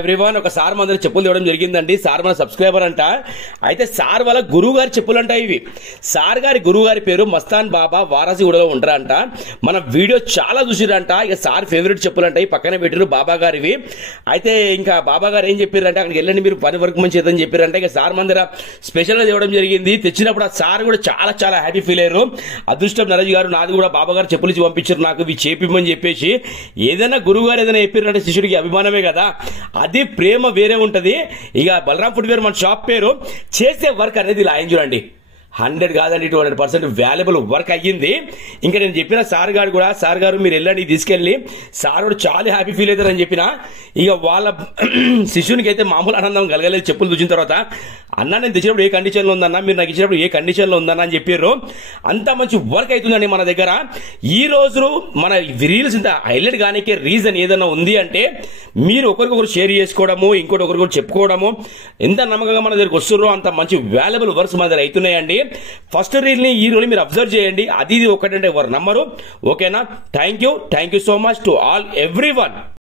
Everyone, ఒక sir మన దగ్గర చెప్పులు తేవడం జరిగిందండి. సార్ మన సబ్స్క్రైబర్ అంట. అయితే సార్ వాళ్ళ గురువు గారి చెప్పులు అంట ఇవి. సార్ గారి గురువు గారి పేరు మస్తాన్ బాబా, వారాసిగూడలో ఉంటారంట. మన వీడియో చాలా చూసిరంట. ఇక సార్ ఫేవరెట్ చెప్పులు అంట. ఈ పక్కన పెట్టిరు బాబా గారివి. అయితే ఇంకా బాబా గారు ఏం చెప్పారంటే, అక్కడికి వెళ్ళండి మీరు, పని వర్క్ మంచి చేద్దని చెప్పారంటే, ఇక సార్ మన దగ్గర స్పెషల్ గా తేవడం జరిగింది. తెచ్చినప్పుడు ఆ సార్ కూడా చాలా చాలా హ్యాపీ ఫీల్ అయ్యారు. అదృష్టం నరేష్ గారు, నాది కూడా బాబా గారు చెప్పులు ఇచ్చి పంపించారు నాకు, ఇవి చేపిమని చెప్పేసి. ఏదైనా గురువు గారు ఏదైనా చెప్పారంటే శిష్యుడికి అభిమానమే కదా, అది ప్రేమ వేరే ఉంటది. ఇక బలరాం ఫుట్వేర్ మన షాప్ పేరు. చేసే వర్క్ అనేది ఇలా ఆయన చూడండి, 100 కాదండి 200% వాల్యుబుల్ వర్క్ అయ్యింది. ఇంకా నేను చెప్పిన సార్ గారు కూడా, సార్ గారు మీరు వెళ్ళండి తీసుకెళ్ళి, సార్ కూడా చాలా హ్యాపీ ఫీల్ అవుతారని చెప్పిన. ఇక వాళ్ళ శిష్యునికి అయితే మామూలు ఆనందం కలగలేదు చెప్పులు చూసిన తర్వాత. అన్న నేను తెచ్చినప్పుడు ఏ కండిషన్ లో ఉందన్నా, మీరు నాకు ఇచ్చినప్పుడు ఏ కండిషన్ లో ఉందన్నా అని చెప్పారు. అంత మంచి వర్క్ అవుతుందండి మన దగ్గర. ఈ రోజు మన రీల్స్ ఇంత హైలైట్ గానికి రీజన్ ఏదైనా ఉంది అంటే, మీరు ఒకరికొకరు షేర్ చేసుకోవడము, ఇంకోటి ఒకరికొకరు చెప్పుకోవడము, ఎంత నమ్మకంగా మన దగ్గరకు వస్తున్నారో అంత మంచి వాల్యుబుల్ వర్క్స్ మన దగ్గర అవుతున్నాయండి. ఫస్ట్ రీల్ ని ఈ రోజు మీరు అబ్జర్వ్ చేయండి, అది ఒకటంటే ఎవరు నమ్మరు. ఓకేనా? Thank you so much to all everyone.